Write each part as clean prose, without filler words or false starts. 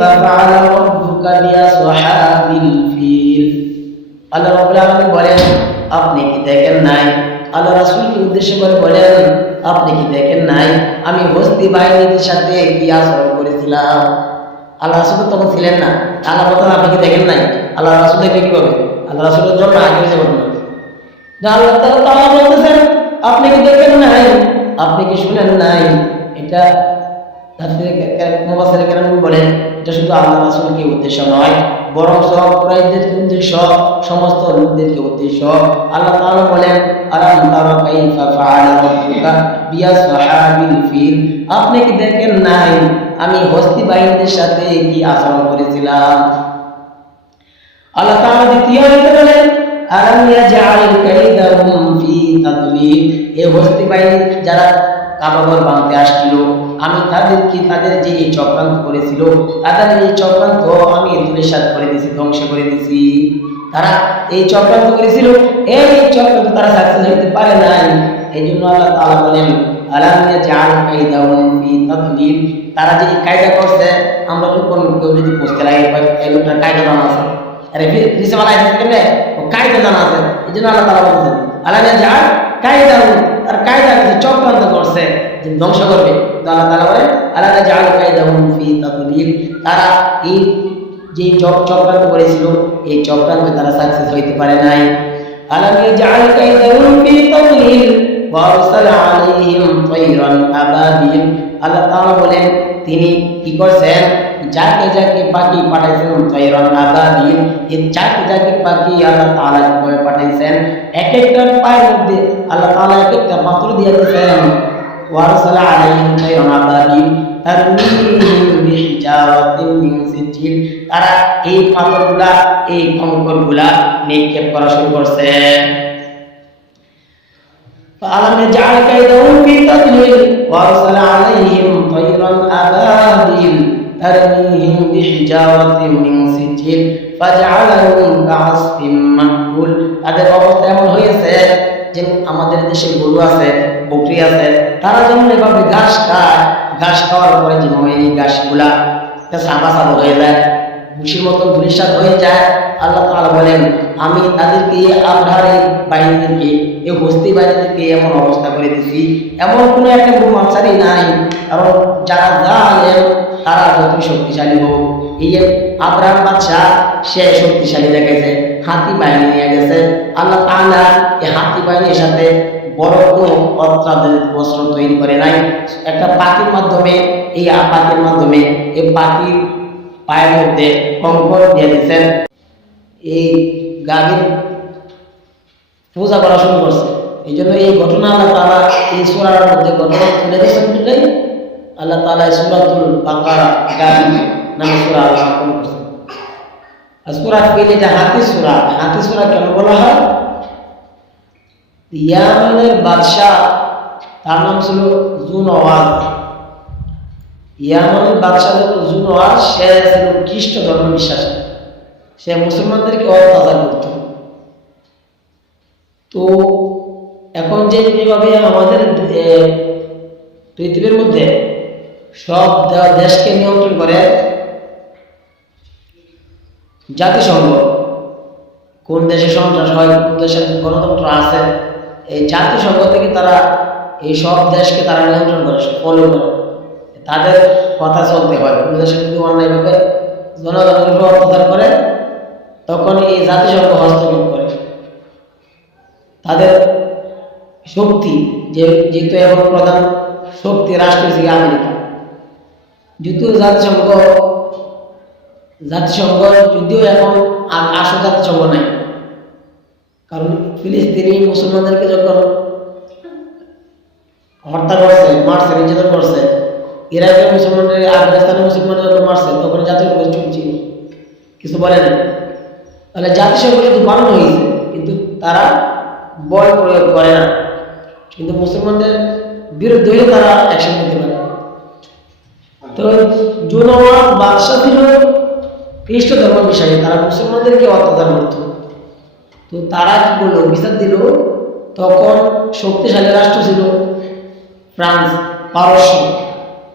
কাইফা ফাআলা রাব্বুকা বিআসহাবিল ফিল। আল্লাহ রাব্বুল আলামিন বলেন, আপনি কি দেখেন নাই? আল্লাহ রাসূলকে উদ্দেশ্য করে বলেন, আপনি কি দেখেন নাই আমি হস্তি বাহিনীর সাথে কি আচরণ করেছিলাম? আল্লাহ রাসূল তখন ছিলেন না। আল্লাহ বলেন, আপনি কি দেখেন নাই? আল্লাহ রাসূল দেখবে কিভাবে? আল্লাহ রাসূলের জন্য আগে যাবেন না। আল্লাহ তাআলা বলতেছেন, আপনি কি দেখেন নাই? আপনি কি শুনেন নাই? এটা মুফাসসির কেরাম বলেন, এটা শুধু আল্লাহ রাসূলকে উদ্দেশ্য নয়, বরং সব কুরাইশদেরকে উদ্দেশ্য, সমস্ত লোকদেরকে উদ্দেশ্য। আল্লাহ তাআলা বলেন, আলাম তারা কাইফা ফাআলা রাব্বুকা বিআসহাবিল ফিল। আপনি কি দেখেন নাই আমি হস্তি বাহিনীর সাথে কি আচরণ করেছিলাম? আল্লাহ তাআলা দ্বিতীয় আয়াতে বলেন, আলাম ইয়াজআল কাইদাহুম ফি তাদলিল। এই হস্তি বাহিনী যারা কাবাঘর ভাঙতে আসছিল, আমি তাদেরকে তাদের যে চক্রান্ত করেছিল, তাদের এই চক্রান্ত আমি ধূলিসাৎ করে দিয়েছি, ধ্বংস করে দিয়েছি। তারা এই চক্রান্ত করেছিল, এই চক্রান্ত তারা সাকসেস হতে পারে নাই। এই জন্য আল্লাহ তাআলা বলেন, আলাম ইয়াজআল কাইদাহুম ফি তাদলিল। তারা যে কায়দা করছে, আমরা যখন কেউ যদি বুঝতে লাগে এই লোকটার কায়দা জানা আছে, আরে নিচে বলা আছে কেন ও কায়দা জানা আছে, এই জন্য আল্লাহ তাআলা বলছেন আলাম ইয়াজআল কাইদাহুম, আর কায়দা কিছু চক্রান্ত করছে যে ধ্বংস করবে। আল্লাহ তাআলা বলেন, আলাম ইয়াজআল কাইদাহুম ফি তাদলিল। তারা এই যে চক্রান্ত করেছিল, এই চক্রান্তে তারা সাকসেস হইতে পারে নাই। আলাম ইয়াজআল কাইদাহুম ফি তাদলিল ওয়া আরসালা আলাইহিম তায়রান আবাবিল। আল্লাহ তাআলা বলেন, তিনি কি করছেন? যাকে যাকে পাখি পাঠাইছেন, তায়রান আবাবিল, এই যাকে যাকে পাখি আল্লাহ তাআলা পাঠাইছেন, এক একটার পায়ের মধ্যে আল্লাহ তাআলা এক একটা পাথর দিয়ে দিয়েছেন। ওয়া আরসালা আলাইহিম তায়রান আবাবিল তারমিহিম বিহিজারাতিন মিন সিজিল। তারা এই পাথরগুলা, এই কঙ্করগুলা নিক্ষেপ করা শুরু করছে। فألم يجعل كيدهم في تضليل وأرسل عليهم طيرا أبابيل ترميهم بحجارة من سجيل فجعلهم كعصف مأكول। তাদের অবস্থা এমন হয়েছে যে আমাদের দেশে গরু আছে, বকরি আছে, তারা যেমন এভাবে ঘাস খায়, ঘাস খাওয়ার পরে যেমন এই ঘাসগুলা সাদা সাদা হয়ে যায়, ভুসির মতন ধূলিসাৎ হয়ে যায়। আল্লাহ তাআলা বলেন, আমি তাদেরকে আবরার বাহিনীদেরকে, এই হস্তি বাহিনীদেরকে এমন অবস্থা করে দিছি, এমন কোনো একটা মুমাসারি নাই। কারণ যারা জালেম তারা যত শক্তিশালী হোক, এই আবরার বাদশা সে শক্তিশালী দেখেছে, হাতি বাহিনী নিয়ে গেছে। আল্লাহ তাআলা এই হাতি বাহিনীর সাথে বড় কোনো অত্যাধুনিক অস্ত্র তৈরি করে নাই। একটা পাখির মাধ্যমে, এই পাখির মাধ্যমে এই পাখির পায়ের মধ্যে কঙ্কর দিয়ে দিচ্ছেন, এই গাভীর পূজা করা শুরু করছে। এই জন্য এই ঘটনা আল্লাহ তাআলা এই সূরার মধ্যে ঘটনা তুলে দিয়েছেন। দুটাই আল্লাহ তাআলা সূরাতুল বাকারা গাভী নামে সূরা আলোচনা করছেন। আর সূরা এটা হাতি সূরা। হাতি সূরা কেন বলা হয়? ইয়ামানের বাদশা, তার নাম ছিল জুনওয়াজ। ইয়ামানের বাদশা যখন জুনওয়াজ, সে ছিল খ্রিস্ট ধর্ম বিশ্বাসী, সে মুসলমানদেরকে অত্যাচার করত। তো এখন যেভাবে আমাদের পৃথিবীর মধ্যে সব দেশকে নিয়ন্ত্রণ করে জাতিসংঘ, কোন দেশে সন্ত্রাস হয়, কোন দেশে গণতন্ত্র আছে, এই জাতিসংঘ থেকে তারা এই সব দেশকে তারা নিয়ন্ত্রণ করে, ফলো করে, তাদের কথা চলতে হয়। কোন দেশে যদি অন্যায়ভাবে জনগণের উপর অত্যাচার করে, তখন এই জাতিসংঘ হস্তক্ষেপ করে। তাদের শক্তি যেহেতু এখন প্রধান শক্তি রাষ্ট্র হিসেবে আমেরিকা, যেহেতু জাতিসংঘ যদিও এখন আসল জাতিসংঘ নাই, কারণ ফিলিস্তিনি মুসলমানদেরকে যখন হত্যা করছে, মারছে, নির্যাতন করছে, ইরাকের মুসলমানদের, আফগানিস্তানের মুসলমানদের যখন মারছে, তখন জাতিসংঘ চুপ ছিল, কিছু বলে না। তাহলে জাতিসংঘ কিন্তু বানানো হয়েছে, কিন্তু তারা বল প্রয়োগ করে না, কিন্তু মুসলমানদের বিরুদ্ধে হলে তারা অ্যাকশন নিতে পারে। তো জুনওয়াজ বাদশা ছিল খ্রিস্ট ধর্ম বিষয়ে, তারা মুসলমানদেরকে অত্যাচার করত। তো তারা কি করলো? বিচার দিল। তখন শক্তিশালী রাষ্ট্র ছিল ফ্রান্স, পারস্য।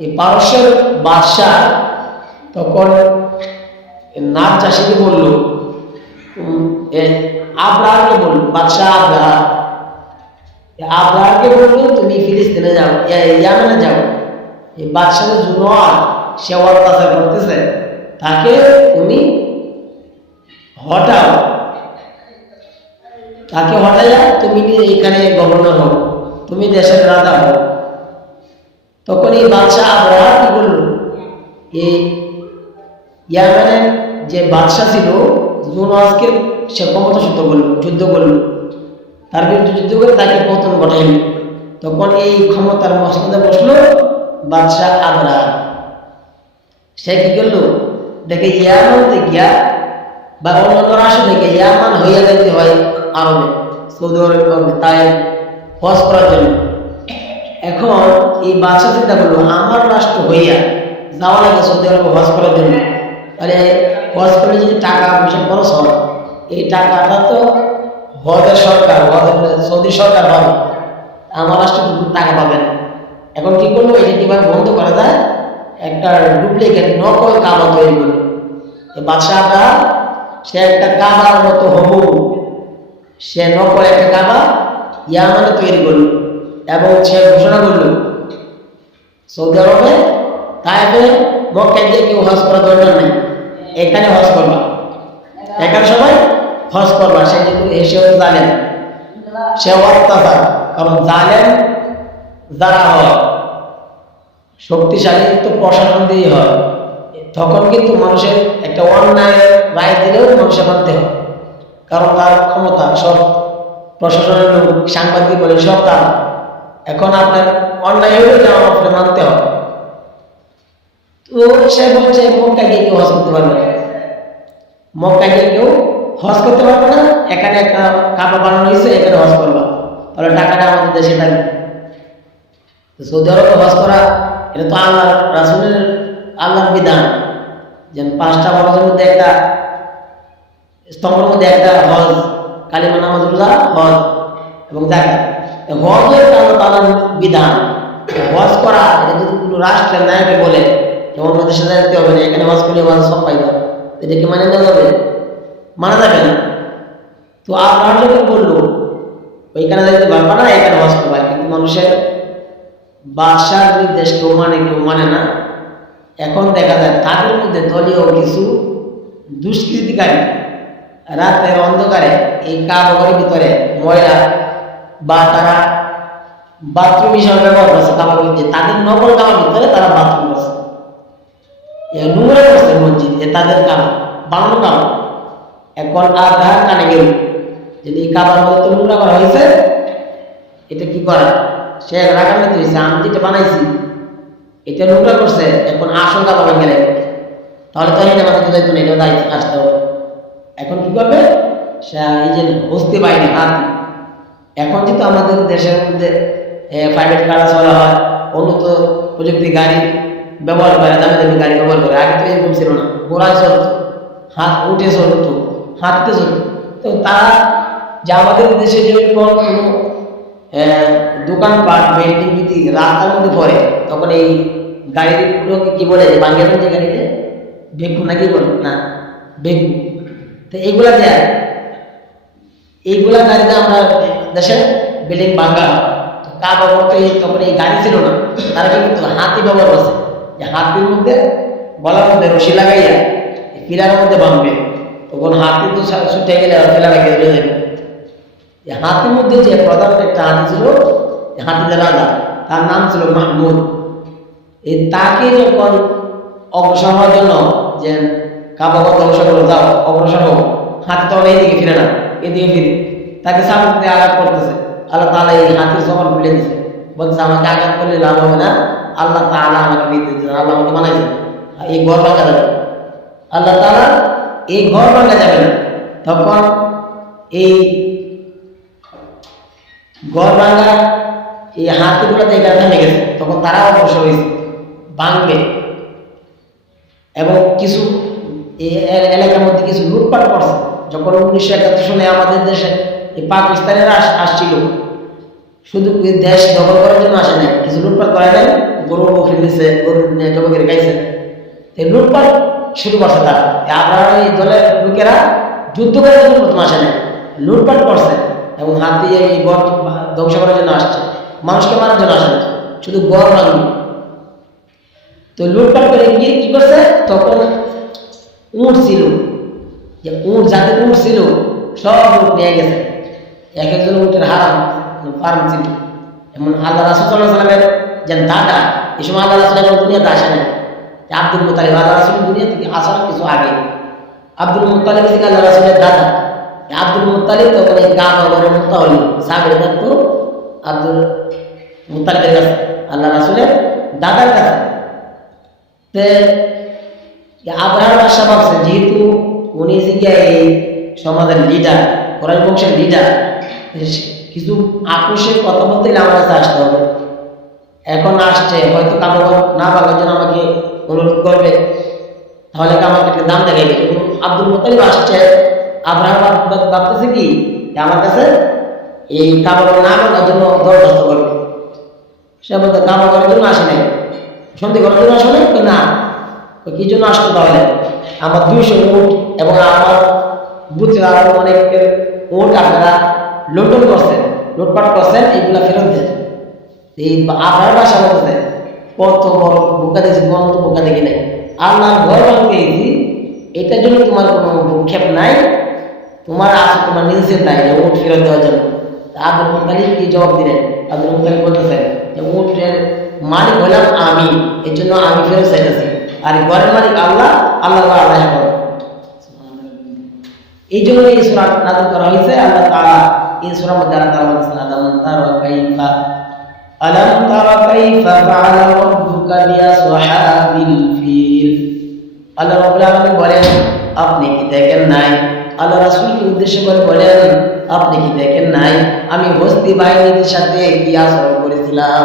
এই পারস্যের বাদশা তখন নার চাষিকে বললো, আব্রাহামকে বললো, বাদশাহ আব্রাহামকে বললো তুমি ফিলিস্তিনে যাও, ইয়ামেনে যাও, এই বাদশাহ জুনোয়ার সে অত্যাচার করতেছে, তাকে তুমি হটাও, তাকে হটাইয়া তুমি এখানে গভর্নর হও, তুমি দেশের রাজা হও। তখন এই বাদশাহ আব্রাহা কি করলো, এই ইয়ামেনের যে বাদশাহ ছিল জুনোয়াজকে সে ক্ষমতাচ্যুত করলো, যুদ্ধ করলো, তার বিরুদ্ধে যুদ্ধ করে তাকে পতন ঘটাইল। তখন এই ক্ষমতার মসনদে বসলো বাদশাহ আব্রাহা। সে কি করলো, দেখে ইয়ামান দেখিয়া বা অন্যান্য রাষ্ট্র থেকে ইয়ামান হইয়া যাইতে হয় আরবে, সৌদি আরবে, তাই হজ করার জন্য। এখন এই বাদশাহ চিন্তা করলো, আমার রাষ্ট্র হইয়া যাওয়া লাগে সৌদি আরবে হজ করার জন্য, তাহলে হজ করলে যদি টাকা পয়সা খরচ হয়, এই টাকাটা তো হজের সরকার, সৌদি সরকার হবে, আমার রাষ্ট্র টাকা পাবে না। এখন কি করলো, এটা কিভাবে বন্ধ করা যায়, একটা ডুপ্লিকেট নকল কাবা তৈরি করলো। এই বাদশাহটা সে একটা কাবার মতো হবু, সে নকল একটা কাবা ইয়ামানে তৈরি করলো এবং সে ঘোষণা করলো সৌদি আরবে তাইফে মক্কায় গিয়ে কেউ হজ করার দরকার নেই, এখানে হজ করবা, এখানে সবাই হজ করবা। সে যেহেতু এসেও জানেন সে অত্যাচার, কারণ জানেন যারা হয় শক্তিশালী তো প্রশাসন দিয়ে হয়, তখন কিন্তু মানুষের একটা অন্যায় রায় দিলেও মানুষের মানতে হয়, কারণ তার ক্ষমতা সব প্রশাসনের লোক, সাংবাদিক বলে সব তার। এখন আপনার অন্যায় হলেও যেন আপনার মানতে হয়। তো সে বলছে মক্কা গিয়ে কেউ হজ করতে পারবে না, মক্কা গিয়ে কেউ হজ করতে পারবে না, এখানে একটা কাবা বানানো হয়েছে, এখানে হজ করবা, তাহলে টাকাটা আমাদের দেশে থাকবে। সৌদি আরবে হজ করা এটা তো আল্লাহ রাসূলের আল্লাহর বিধান, যেন 5টা ফরজের মধ্যে একটা স্তম্ভের মধ্যে একটা হজ, কালিমা নামাজ, রোজা, হজ এবং যাকাত। হজ আল্লাহ তাআলার বিধান। হজ করা এটা যদি কোনো রাষ্ট্রের নায়কে বলে অন্য দেশে যাইতে হবে না, এখানে হজ করলে হজ সব পাইবা, এটা কি মানে নেওয়া যাবে? মানা যাবে না। তো আপনার যখন বললো ওইখানে যাইতে পারবা না, এখানে হজ করবা, কিন্তু মানুষের বাদশার নির্দেশ কেউ মানে না। এখন দেখা যায় তাদের মধ্যে দলীয় কিছু দুষ্কৃতিকারী রাতের অন্ধকারে এই কাবাঘরের ভিতরে ময়লা বা তারা বাথরুম হিসাবে ব্যবহার করছে, কাবার ভিতরে তাদের নকল কাবার ভিতরে তারা বাথরুম করছে, নোংরা করছে মসজিদ, তাদের কাবা বানানো কাবা। এখন আধার কানে গেল যদি এই কাবার মধ্যে তো নোংরা করা হয়েছে, এটা কি করা, সে রাগান্বিত হয়েছে, আমি যেটা বানাইছি এটা নোংরা করছে, এখন আসল কাবা ভেঙে গেলে তাহলে তো এটা মাথায় যাইতো না, এটা দায়িত্ব আসতে হবে। এখন কি করবে, সে এই যে বুঝতে পারিনি হাতি। এখন যেহেতু আমাদের দেশের মধ্যে প্রাইভেট কার চলা হয়, উন্নত প্রযুক্তি গাড়ি ব্যবহার করে, দামি দামি গাড়ি ব্যবহার করে, আগে তো এরকম ছিল না, ঘোড়ায় চলতো, হাত উঠে চলতো, হাঁটতে চলতো। তো তারা যে আমাদের দেশে যে কোনো দোকানপাট বিল্ডিং যদি রাস্তার মধ্যে পড়ে, তখন এই গাড়িগুলোকে কি বলে, বাংলাদেশের যে গাড়িতে বেকু নাকি বলে না, বেকু। তো এইগুলা দেয়, এইগুলা গাড়িতে আমরা দেশে বিল্ডিং ভাঙ্গা কাবা করতে, তখন এই গাড়ি ছিল না, তারা কিন্তু হাতি ব্যবহার করছে, যে হাতির মধ্যে গলার মধ্যে রশি লাগাইয়া পিলার মধ্যে বাঁধবে, তখন হাতি তো ছুটে গেলে পিলা লাগিয়ে যাবে। হাতির মধ্যে যে প্রধান একটা হাতি ছিল, হাতিদের রাজা, তার নাম ছিল মাহমুদ। এই তাকে যখন অগ্রসর হওয়ার জন্য যে কাবা কত অগ্রসর করে যাও, অগ্রসর হোক, হাতি তখন এইদিকে ফিরে না, এদিকে ফিরে, তাকে সামনে দিয়ে আঘাত করতেছে। আল্লাহ তাআলা এই হাতির জবান খুলে দিচ্ছে, বলছে আমাকে আঘাত করলে লাভ হবে না, আল্লাহ তাআলা আমাকে নিতে, আল্লাহ আমাকে বানাইছে, এই ঘর ভাঙা যাবে, আল্লাহ তাআলা এই ঘর ভাঙা যাবে না। তখন এই ঘর ভাঙা এই হাতিগুলো এখানে থেমে গেছে, তখন তারা অবশ্য হয়েছে ভাঙবে এবং কিছু এলাকার মধ্যে কিছু লুটপাট করছে। যখন 1971 সালে আমাদের দেশে এই পাকিস্তানেরা আসছিল, শুধু দেশ দখল করার জন্য আসে নাই, কিছু লুটপাট করে নাই, গরু বকরি নিছে, গরু নিয়ে জবাই করে খাইছে। লুটপাট শুরু করছে তারা। আবরার এই দলের লোকেরা যুদ্ধ করার জন্য প্রথম আসে না, লুটপাট করছে এবং হাতি এই গড় ধ্বংস করার জন্য আসছে, মানুষকে মারার জন্য আসে না, শুধু গড় ভাঙবে। তো লুটপাট করে কি কি করছে, তখন উট ছিল, যে উট জাতের উট ছিল সব উট নিয়ে গেছে, এক একজন উটের হারাম ফার্ম ছিল। এমন আল্লাহ রাসূল সাল্লাল্লাহু আলাইহি ওয়াসাল্লামের যে দাদা, এই সময় আল্লাহ রাসূল এখন দুনিয়াতে আসে না, আব্দুল মুত্তালিব, আল্লাহ রাসূল দুনিয়া থেকে আসার কিছু আগে আব্দুল মুত্তালিব থেকে আল্লাহ রাসূলের দাদা, আব্দুল মুত্তালিব তখন এই গা বাবার মুক্তা হল সাবের থাকতো আব্দুল মুত্তালিবের কাছে, আল্লাহ রাসূলের দাদার কাছে। আবরার বাদশা ভাবছে যেহেতু উনি এই সমাজের লিডার, কোরাইশ বংশের লিডার, কিছু আকস্মিক কথা বলতে গেলে আমার কাছে আসতে হবে। এখন আসছে হয়তো কাবাঘর না ভাঙার জন্য আমাকে অনুরোধ করবে, তাহলে আমাকে একটা দাম দেখাইবে। আব্দুল মুত্তালিব আসছে, আবরার ভাবতেছে কি আমার কাছে এই কাবাঘর না ভাঙার জন্য দরখাস্ত করবে। সে বলতে কাবাঘরের জন্য আসে নাই, সন্ধি করার জন্য আসলে না, কি জন্য আসতো তাহলে আমার 200 উট এবং আমার বুথে আরো অনেক উট আপনারা লুটন করছেন, লুটপাট করছেন, এইগুলা ফেরত দেন। এই আপনার বাসা বলতে কত বড় বোকা দেখছি, কত বোকা দেখি নাই, আল্লাহর ঘর ভাঙতে গেছি, এটার জন্য তোমার কোনো ভূক্ষেপ নাই, তোমার আছে তোমার নিজের নাই যে উট ফেরত দেওয়ার জন্য। আব্দুল মুত্তালিব কি জবাব দিলেন? আব্দুল মুত্তালিব বলতেছেন যে উটের মালিক হলাম আমি, এর জন্য আমি ফেরত চাইতেছি, আর ঘরের মালিক আল্লাহ, আল্লাহ আল্লাহ করেন। এই জন্য এই সূরা নাযিল করা হয়েছে। আল্লাহ তাআলা এই সূরার মধ্যে আল্লাহ তাআলা বলেছেন আলাম তারা কাইফা ফাআলা রাব্বুকা বিআসহাবিল ফিল। আল্লাহ রাব্বুল আলামিন বলেন আপনি কি দেখেন নাই, আল্লাহ রাসূলকে উদ্দেশ্য করে বলেন আপনি কি দেখেন নাই আমি হস্তি বাহিনীর সাথে কি আচরণ করেছিলাম।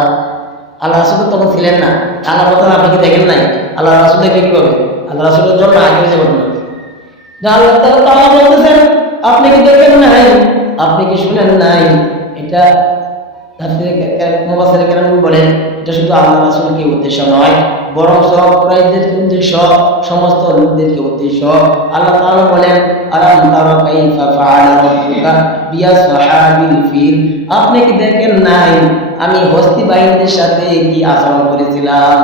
আল্লাহ রাসূল তখন ছিলেন না, আল্লাহ বলেন আপনি কি দেখেন নাই, আল্লাহ রাসূল দেখে কি হবে, আল্লাহ রাসূলের জন্য আগে যাবেন না। আল্লাহ তাআলা বলতেছেন আপনি কি দেখেন নাই, আপনি কি শুনেন নাই। এটা মুফাসসির কেরাম বলেন এটা শুধু আল্লাহ রাসূলকে উদ্দেশ্য নয়, বরং সব কুরাইশদেরকে উদ্দেশ্য, সমস্ত লোকদেরকে উদ্দেশ্য। আল্লাহ তাআলা বলেন আলাম তারা কাইফা ফাআলা রাব্বুকা বিআসহাবিল ফিল। আপনি কি দেখেন নাই আমি হস্তি বাহিনীদের সাথে কি আচরণ করেছিলাম।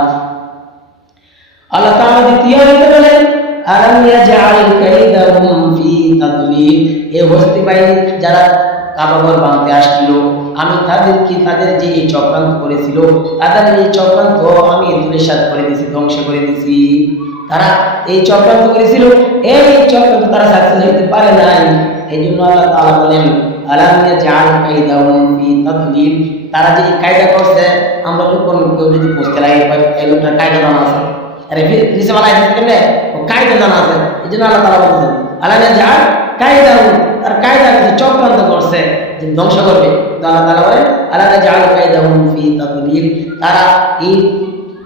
আল্লাহ তাআলা দ্বিতীয় আয়াতে বলেন আলাম ইয়াজআল কাইদাহুম ফি তাদলিল। এই হস্তি বাহিনী যারা কাবাঘর ভাঙতে আসছিল, আমি তাদেরকে তাদের যে চক্রান্ত করেছিল, তাদের এই চক্রান্ত আমি ধূলিসাৎ করে দিয়েছি, ধ্বংস করে দিয়েছি। তারা এই চক্রান্ত করেছিল, এই চক্রান্ত তারা সাকসেস হতে পারে নাই। এই জন্য আল্লাহ তাআলা বলেন আলাম ইয়াজআল কাইদাহুম ফি তাদলিল। তারা যে কায়দা করছে, আমরা কোন কেউ যদি বুঝতে লাগে এই লোকটার কায়দা জানা আছে, আরে নিচে বলা আছে কেমনে ও কায়দা জানা আছে। এই জন্য আল্লাহ তাআলা বলছেন আলাম ইয়াজআল কাইদাহুম, তার কায়দা কিছু চক্রান্ত করছে যে ধ্বংস করবে। আল্লাহ তাআলা বলেন আলাম ইয়াজআল কাইদাহুম ফি তাদলিল। তারা এই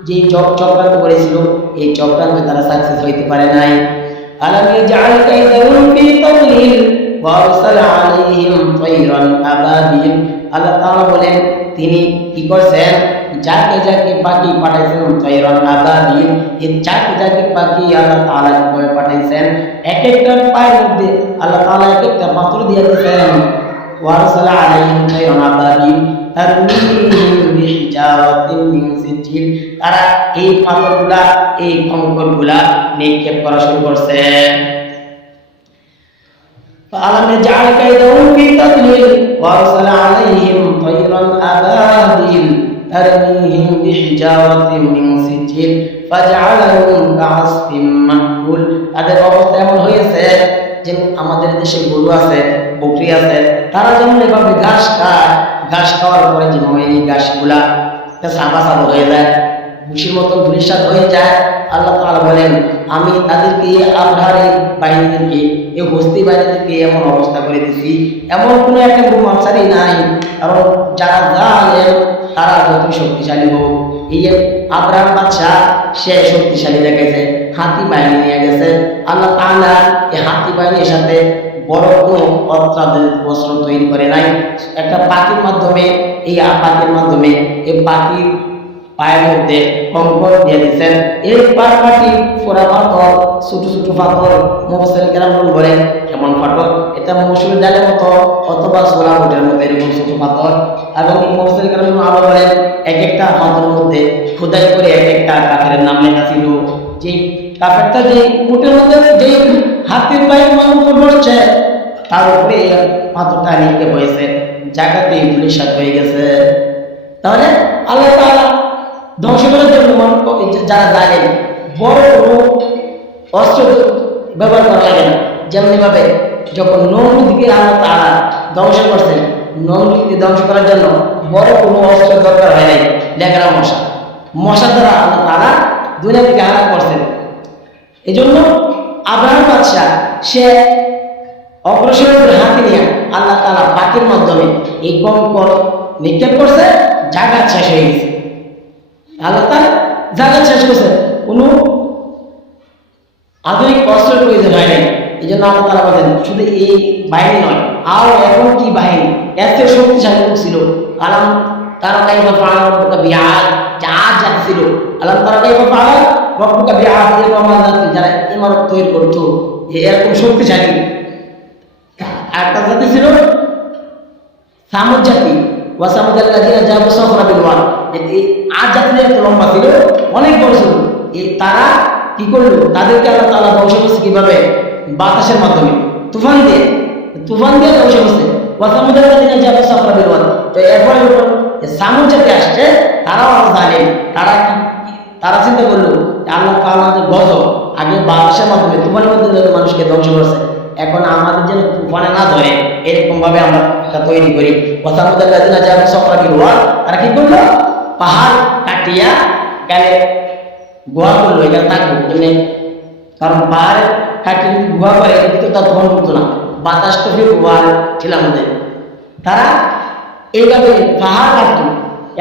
যে চক্রান্ত করেছিল, এই চক্রান্তে তারা সাকসেস হইতে পারে নাই। আলাম ইয়াজআল কাইদাহুম ফি তাদলিল ওয়া আরসালা আলাইহিম তায়রান আবাবিল। আল্লাহ তাআলা বলেন তিনি কি করছেন, যাকে যাকে পাখি পাঠাইছেন, তায়রান আবাবিল, এই যাকে যাকে পাখি আল্লাহ তাআলা পাঠাইছেন, এক একটার পায়ের মধ্যে আল্লাহ তাআলা এক একটা পাত্র দিয়ে দিয়েছেন। ওয়া আরসালা আলাইহিম তায়রান আবাবিল তারমিহিম বিহিজারাতিন মিন সিজিল। তারা এই পাথরগুলা, এই কঙ্করগুলা নিক্ষেপ করা শুরু করছে। فألم يجعل كيدهم في تضليل وأرسل عليهم طيرا أبابيل ترميهم بحجارة من سجيل فجعلهم كعصف مأكول। তাদের অবস্থা এমন হয়েছে যে আমাদের দেশে গরু আছে, বকরি আছে, তারা যেমন এভাবে ঘাস খায়, ঘাস খাওয়ার পরে যেমন এই ঘাসগুলা সাবা সাবা হয়ে যায়, ভুসির মতো ধূলিসাৎ হয়ে যায়। আল্লাহ তাআলা বলেন আমি তাদেরকে আবরার বাহিনীদেরকে, এই হস্তি বাহিনীদেরকে এমন অবস্থা করে দিছি, এমন কোনো একটা মুমাসারি নাই। কারণ যারা জালেম তারা যত শক্তিশালী হোক, এই আবরার বাদশা সে শক্তিশালী দেখাইছে, হাতি বাহিনী নিয়ে গেছে। আল্লাহ তাআলা এই হাতি বাহিনীর সাথে বড় কোনো অস্ত্র তৈরি করে নাই। একটা পাখির মাধ্যমে, এই পাখির মাধ্যমে, এই পাখির পায়ের মধ্যে কঙ্কর দিয়ে দিচ্ছেন। এই পাটি ফোড়া পাথর, ছোট ছোট পাথর, মুফাসসির কেরাম বলে কেমন পাথর, এটা মসুর ডালের মতো অথবা সোলা বোটের মতো এরকম ছোট পাথর। এবং মুফাসসির কেরাম আরো বলেন এক একটা পাথরের মধ্যে খোদাই করে এক একটা কাফেরের নাম লেখা ছিল। যে কাফেরটা যে উটের মধ্যে যে হাতির পায়ে মাংস বসছে তার উপরে পাথরটা লিখতে হয়েছে, জায়গাতে ধূলিসাৎ হয়ে গেছে। তাহলে আল্লাহ তাআলা ধ্বংস করার জন্য যারা জানেন বড় কোনো অস্ত্র ব্যবহার করা লাগে না। যেমনি ভাবে যখন নমরুদকে আল্লাহ তাআলা ধ্বংস করছেন, নমরুদকে ধ্বংস করার জন্য বড় কোনো অস্ত্র দরকার হয় নাই, লেগরা মশা দ্বারা আল্লাহ তাআলা দুনিয়া থেকে হারাক করছেন। এই জন্য আব্রাহাম বাদশাহ সে অগ্রসরের হাতে নিয়ে আল্লাহ তাআলা পাখির মাধ্যমে এই কঙ্কর নিক্ষেপ করছে, জাগাত শেষ হয়ে গেছে। আল্লাহ তাআলা জাগাত শেষ করছে, কোনো আধুনিক অস্ত্রের প্রয়োজন হয় নাই। এই জন্য আল্লাহ তাআলা বলেন শুধু এই বাহিনী নয়, আর এখন কি বাহিনী এত শক্তিশালী ছিল। আলাম তারা কাইফা ফাআলা রাব্বুকা বিআদ, জাহাজ ছিল আলাম তারা কাইফা ফাআলা রাব্বুকা বিআদ, এরকম যারা ইমারত তৈরি করতো এরকম শক্তিশালী। একটা জাতি ছিল সামুদ জাতি, ওয়াসামুদাল্লাযিনা জাবু সাখরা বিল ওয়াদ, এই আজ জাতিদের এত লম্বা ছিল, অনেক বড় ছিল। এই তারা কি করলো, তাদেরকে আল্লাহ তাআলা ধ্বংস করছে কিভাবে? বাতাসের মাধ্যমে, তুফান দিয়ে ধ্বংস করছে। ওয়াসামুদাল্লাযিনা জাবু সাখরা বিল ওয়াদ। তো এরপরে সামুদ জাতি আসছে, তারাও জানেন, তারা চিন্তা করলো আল্লাহ তাআলা যে গজব আগে বাতাসের মাধ্যমে তুফানের মাধ্যমে মানুষকে ধ্বংস করছে, এখন আমাদের যেন তুফানে না ধরে এরকম ভাবে আমরা তৈরি করি। তারা কি করলো, পাহাড় কাটিয়া গেলে গুহা করলো, এখানে থাকবো। কারণ পাহাড়ে কাটিয়ে গুহা করে কিন্তু তা তুফান করতো না, বাতাস তো ফির গুহা ছিল আমাদের। তারা এইভাবে পাহাড় কাটতো,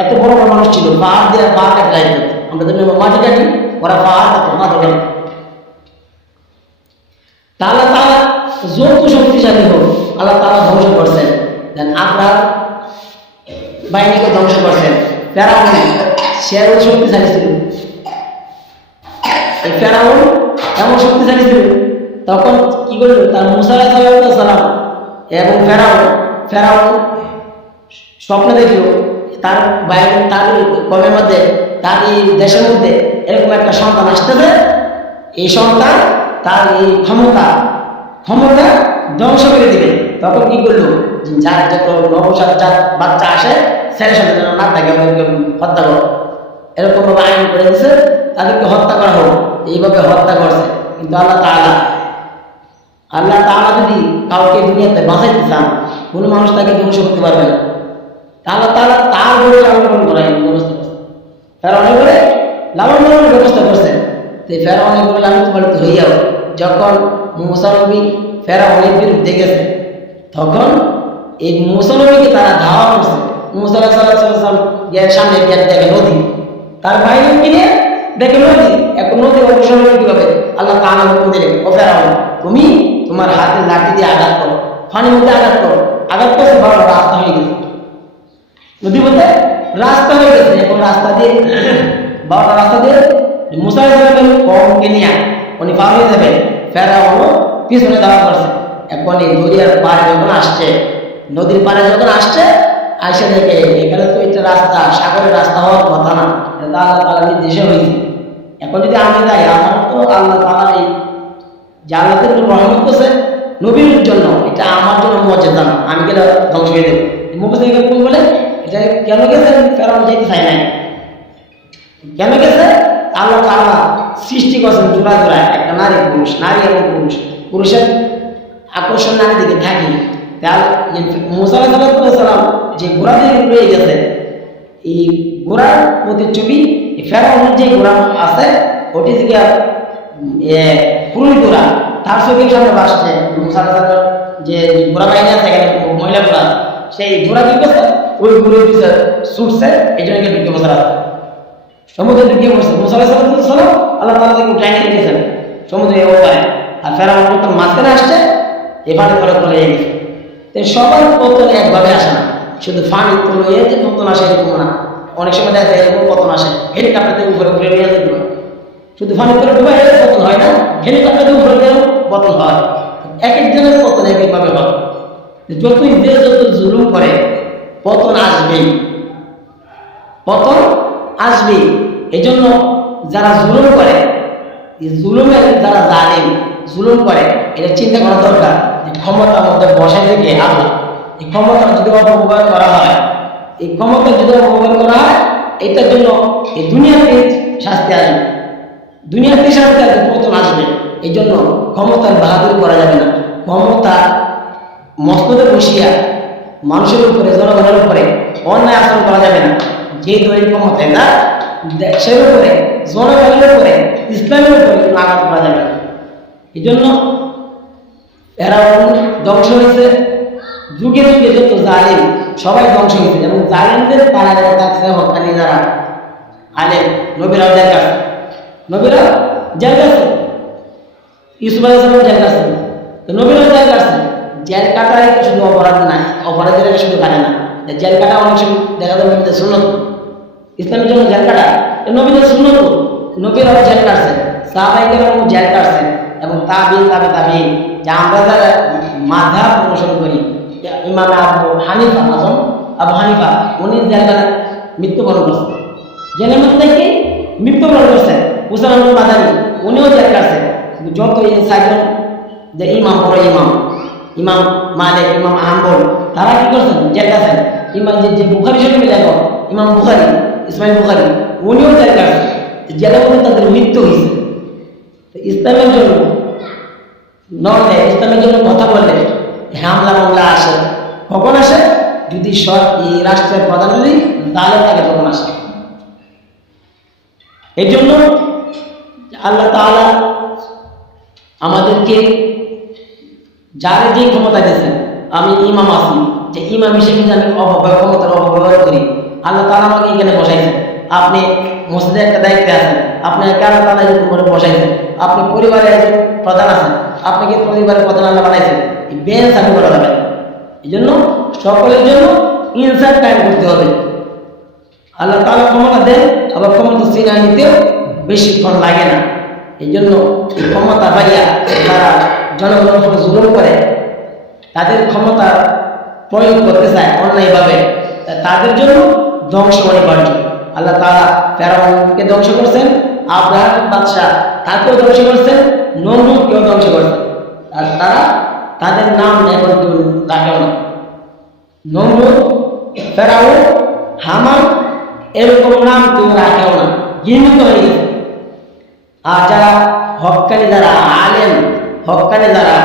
এত বড় বড় মানুষ ছিল, পাহাড় দিয়ে পাহাড় কাটতে লাগতো। আমরা যদি মাটি কাটি, ওরা পাহাড় কাটতো না ধরে। আল্লাহ তাআলা যত শক্তিশালী হোক আল্লাহ তাআলা ধ্বংস করছেন। আব্রাহাম বাহিনীকে ধ্বংস করছেন। ফেরাউন সেও শক্তিশালী ছিল, ফেরাউন এমন শক্তিশালী ছিল, তখন কি করল, তার মুসা আলাইহিস সালাম এবং ফেরাউন স্বপ্ন দেখল তার বাইরে, তার কমের মধ্যে, তার এই দেশের মধ্যে এরকম একটা সন্তান আসতেছে। এই সন্তান তার এই ক্ষমতা ধ্বংস করে দিবে। তখন কি করলো, যার যত নবজাত বাচ্চা আসে ছেলে সন্তান না থাকে ওদেরকে হত্যা করো, এরকম ভাবে আইন করে দিচ্ছে, তাদেরকে হত্যা করা হোক, এইভাবে হত্যা করছে। কিন্তু আল্লাহ তাআলা যদি কাউকে দুনিয়াতে বাঁচাইতে চান, কোনো মানুষ তাকে ধ্বংস করতে পারবে না। আল্লাহ তাআলা তার বলে লালন পালন করার ব্যবস্থা করছে, ফেরাউনের বলে লালন পালনের ব্যবস্থা করছে। ফেরাউনের বলে লালিত পালিত হইয়াও যখন মুসা নবী ফেরাউনের বিরুদ্ধে গেছে, তখন এই মুসা নবীকে তারা ধাওয়া করছে। মুসা আলাইহিস সালাম সামনে গিয়ে দেখে নদী, তার বাহিনী কিনে দেখে নদী। এখন নদী অগ্রসর কিভাবে? আল্লাহ তাআলা হুকুম দিলেন, ও ফেরাউন, তুমি তোমার হাতের লাঠি দিয়ে আঘাত করো, পানির মধ্যে আঘাত করছে, বড় রাস্তা হয়ে গেছে। নদী বলতে রাস্তা হয়ে গেছে। এখন রাস্তা দিয়ে বড় রাস্তা দিয়ে মুসা আলাইহিস সালাম কওমকে নিয়ে উনি পার হয়ে যাবেন, ফেরাউন পিছনে দাঁড়া করছে। এখন এই দরিয়ার পাড়ে যখন আসছে, নদীর পাড়ে যখন আসছে, আইসা দেখে এখানে তো এটা রাস্তা, সাগরের রাস্তা হওয়ার কথা না, এটা আল্লাহ তাআলার নির্দেশে হয়েছে। এখন যদি আমি যাই, আমার তো আল্লাহ তাআলার এই যে আল্লাহ রহমত করছে নবীর জন্য, এটা আমার জন্য মর্যাদা না, আমি গেলে ধ্বংস হয়ে দেবো। মুফাসসির বলে এটা কেন গেছে, ফেরাউন যেতে চায় নাই। কেন গেছে? আল্লাহ তাআলা সৃষ্টি করছেন জোড়া একটা নারী এবং পুরুষের আকর্ষণ নারী দিকে থাকি। মুসা আলাইহিস সালাম যে ঘোড়া দিয়ে রয়ে গেছে, এই ঘোড়ার প্রতিচ্ছবি ফেরাউনের যে ঘোড়া আছে ওটি থেকে পুরুষ ঘোড়া তার চোখের সামনে বাসছে। মুসা আলাইহিস সালাম যে ঘোড়া বাহিনী আছে এখানে মহিলা ঘোড়া, সেই ঘোড়া কি করছে, ওই ঘোড়ার পিছনে ছুটছে, এই জন্য ঢুকে বসে আছে সমুদ্রে, ঢুকে পড়ছে। মুসা আলাইহিস সালাম আল্লাহ তাআলা তাকে উঠাই নিয়ে গেছেন সমুদ্রে ওপারে, আর ফেরাউন প্রথম মাঝখানে আসছে, এবারে করে চলে গেছে। সবার পতন একভাবে আসে না, শুধু ফানি তুলে যে পতন আসে এরকম না, অনেক সময় দেখা যায় এরকম পতন আসে, হেলিকপ্টারতে উপরে উপরে নিয়ে যেতে পারে, শুধু পানি করে ডুবে পতন হয় না, হেলিকপ্টারতে উপরে নিয়েও পতন হয়। এক একজনের পতন এক একভাবে হয়। যতই যে যত জুলুম করে পতন আসবেই, পতন আসবেই। এই জন্য যারা জুলুম করে, জুলুমের যারা জালিম জুলুম করে, এটা চিন্তা করা দরকার যে ক্ষমতার মধ্যে বসে থেকে আল্লাহ, এই ক্ষমতা যদি অপব্যবহার করা হয়, এই ক্ষমতা যদি অপব্যবহার করা হয়, এটার জন্য এই দুনিয়াতে শাস্তি আসবে, দুনিয়াতে শাস্তি আসবে, পতন আসবে। এই জন্য ক্ষমতার বাহাদুরি করা যাবে না। ক্ষমতা মসনদে বসিয়া মানুষের উপরে, জনগণের উপরে অন্যায় আচরণ করা যাবে না। যে দলের ক্ষমতায় না, দেশের উপরে, জনগণের উপরে, ইসলামের উপরে আঘাত করা যাবে না। এই জন্য এরা ধ্বংস হয়েছে, যুগে যুগে যত জালিম সবাই ধ্বংস হয়েছে। এবং জালিমদের পাড়ায় থাকছে হকানি যারা আলেম, নবীরাও জেল কাটছে, নবীরা জেল কাটছে, ইউসুফ আলাইহিস সালাম জেল কাটছে, তো নবীরাও জেল কাটছে। জেল কাটায় শুধু অপরাধ নাই, অপরাধীরা শুধু কাটে না, জেল কাটা অনেক সময় দেখা যায় নবীদের সুন্নত, ইসলামের জন্য জেল কাটা নবীদের সুন্নত, নবীরাও জেল কাটছে, সাহাবায়ে জেল কাটছে। এবং তাবিঈন তাবে তাবিঈন, যা আমরা যারা মাযহাব অনুসরণ করি, ইমাম আবু হানিফা, আবু হানিফা উনি জেলখানায় মৃত্যুবরণ করছেন, জেলের মধ্যে থেকে মৃত্যুবরণ করছেন। হুসাইন আল মাদানী উনিও জেল কাটছেন। যত এই চারজন যে ইমাম, বড় ইমাম, ইমাম মালিক, ইমাম হাম্বল, তারা কি করছেন? জেল কাটছেন। ইমাম যে বুখারী শরীফে লেখক ইমাম বুখারী, ইসমাইল বুখারী, উনিও জেল কাটছেন। জেলের মধ্যে তাদের মৃত্যু হয়েছে। ইসলামের জন্য নড়লে, ইসলামের জন্য কথা বললে হামলা মামলা আসে, কখন আসে? যদি এই রাষ্ট্রের প্রধান যদি জালেম থাকে তখন আসে। এই জন্য আল্লাহ তাআলা আমাদেরকে যার যে ক্ষমতা দিয়েছেন, আমি ইমাম আছি, যে ইমাম হিসেবে যে আমি ক্ষমতার অপব্যবহার করি, আল্লাহ তাআলা আমাকে এখানে বসাইছেন। আপনি মসজিদে একটা দায়িত্বে আছেন, আপনি আল্লাহ তাআলা এরকম করে বসাইছেন। আপনি পরিবারের একজন প্রধান আছেন, আপনাকে পরিবারের প্রধান আল্লাহ বানাইছেন, বেঞ্চ আপনি করা যাবে। এই জন্য সকলের জন্য ইনসাফ কায়েম করতে হবে। আল্লাহ তাআলা ক্ষমতা দেন, আবার ক্ষমতা ছিনিয়ে নিতে বেশিক্ষণ লাগে না। এই জন্য এই ক্ষমতা পাইয়া তারা জনগণের উপরে জুলুম করে, তাদের ক্ষমতা প্রয়োগ করতে চায় অন্যায়ভাবে, তাদের জন্য ধ্বংস অনিবার্য। আল্লাহ তাআলা ফেরাউনকে ধ্বংস করছেন, আব্রাহাম বাদশাহ তাকেও ধ্বংস করছেন, নমরুদকেও ধ্বংস করছেন। আর তারা তাদের নাম এখন কেউ রাখেও না। নমরুদ, ফেরাউন, হামান, এরকম নাম কেউ রাখেও না, ঘৃণিত হয়ে গেছে। আর যারা হক্কানি, যারা আলেম, হক্কানি যারা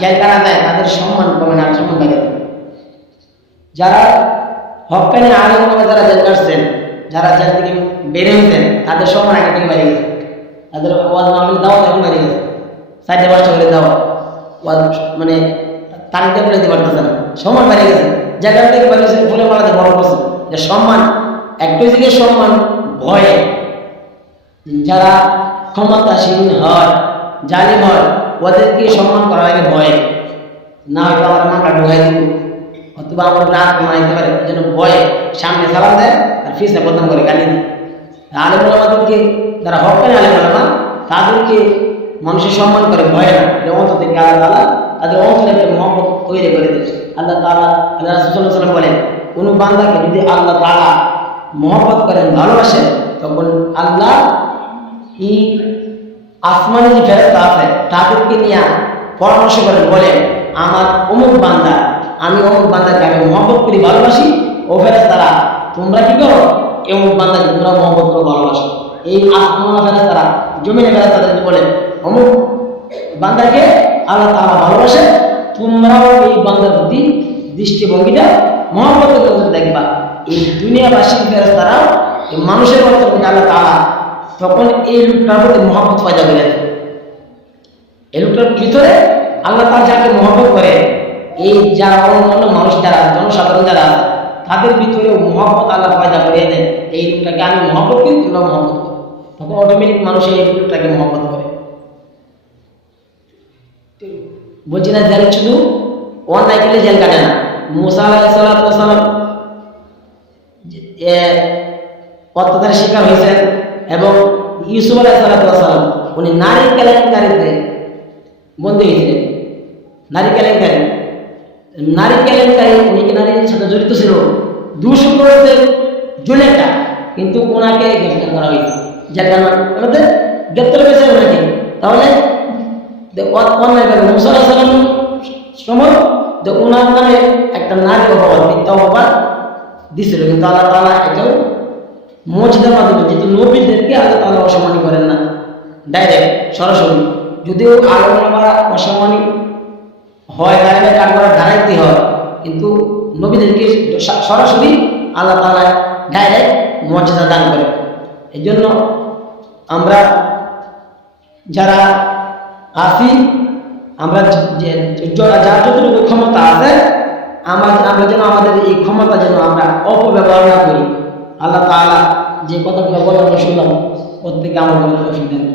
জেলখানা দেয়, তাদের সম্মান কমে না, সম্মান বেড়ে। যারা হক্কানি আলেম নামে যারা জেল কাটছেন, যারা জেল থেকে বেড়ে হয়েছেন, তাদের সম্মান আগে থেকে বেড়ে গেছে। তাদের ওয়াজ মাহফিল দাওয়াত এখন বেড়ে গেছে, 4-5টা করে দাওয়াত, ওয়াজ মানে তারিখে বলে দিতে পারতেছে না, সম্মান বেড়ে গেছে। জায়গা থেকে বেড়ে গেছে, ফুলে মালাতে বড় করছে যে সম্মান, একটু থেকে সম্মান ভয়ে। যারা ক্ষমতাসীন হয়, জালিম হয়, ওদেরকে সম্মান করা লাগে ভয়ে, না হয়তো আমার মাথা ঢুকাই দিব, অথবা আমার রাত মারাইতে পারে, যেন ভয়ে সামনে সালাম দেয় আর পিছনে বদনাম করে গালি দেয়। আলেম ওলামাদেরকে, যারা হক্কানি আলেম ওলামা, তাদেরকে মানুষের সম্মান করে ভয়ে না, এটা অন্তর থেকে আল্লাহ তাআলা তাদের অন্তরে একটা মহব্বত তৈরি করে দিয়েছে। আল্লাহ তাআলা, আল্লাহ রাসূল সাল্লাল্লাহু আলাইহি ওয়াসাল্লাম বলেন, কোনো বান্দাকে যদি আল্লাহ তাআলা মহব্বত করেন, ভালোবাসেন, তখন আল্লাহ এই আসমানে যে ফেরেশতা আছে তাদেরকে নিয়ে পরামর্শ করেন, বলেন আমার অমুক বান্দা, আমি অমুক বান্দাকে আমি মহব্বত করি, ভালোবাসি। ও ফেরেশতারা তোমরা কি করো? অমুক বান্দাকে তোমরা মহব্বত করো, ভালোবাসো। এই আসমানে ফেরেশতারা, জমিনে ফেরেশতাদেরকে বলেন, অমুক বান্দাকে আল্লাহ তাআলা ভালোবাসে, তোমরাও এই বান্দার প্রতি দৃষ্টিভঙ্গিটা মহব্বতের মধ্যে দেখবা। এই দুনিয়াবাসী ফেরেশতারা এই মানুষের মধ্যে আল্লাহ তাআলা তখন এই লোকটার প্রতি মহব্বত পয়দা করে দেয়। এই লোকটার ভিতরে আল্লাহ তাআলা যাকে মহব্বত করে, এই যারা অন্য মানুষ, যারা জনসাধারণ যারা আছে, তাদের ভিতরে মহব্বত আল্লাহ পয়দা করে দেন। এই লোকটাকে আমি মহব্বত করি, তোমরা মহব্বত করো, তখন অটোমেটিক মানুষ এই লোকটাকে মহব্বত করে। বলছি না জেল শুধু অন্যায় করলে জেল কাটে না। মুসা আলাইহিস সালাম অত্যাচারের শিকার হয়েছেন। এবং ইউসুফ আলাইহিস সালাম উনি নারী কেলেঙ্কারিতে বন্দী হয়েছিলেন। নারী কেলেঙ্কারি উনি কি নারীর সাথে জড়িত ছিল, দূষণ করেছে জুলেখা, কিন্তু ওনাকে গ্রেফতার করা হয়েছে। যার কারণে আমাদের গ্রেফতার করেছে ওনাকে। তাহলে অন্যায় করে মুসা আলাইহিস সালাম সময় যে ওনার নামে একটা নারী অপবাদ, মিথ্যা অপবাদ দিছিল, কিন্তু আল্লাহ তাআলা এটাও মসজিদের মাধ্যমে, যেহেতু নবীদেরকে আল্লাহ তাআলা অসম্মানী করেন না ডাইরেক্ট সরাসরি, যদিও আলেমরা অসম্মানী হয় তাহলে কাঠগড়া ধারাইতে হয়, কিন্তু নবীদেরকে সরাসরি আল্লাহ তাআলা ডাইরেক্ট মর্যাদা দান করে। এই জন্য আমরা যারা আছি, আমরা যার যতটুকু ক্ষমতা আছে, আমরা যেন আমাদের এই ক্ষমতা যেন আমরা অপব্যবহার না করি। আল্লাহ তাআলা যে কথাগুলো বললাম শুনলাম, প্রত্যেকে আমার বলার অসুবিধা নেই।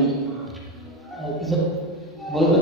কিছু বলবেন?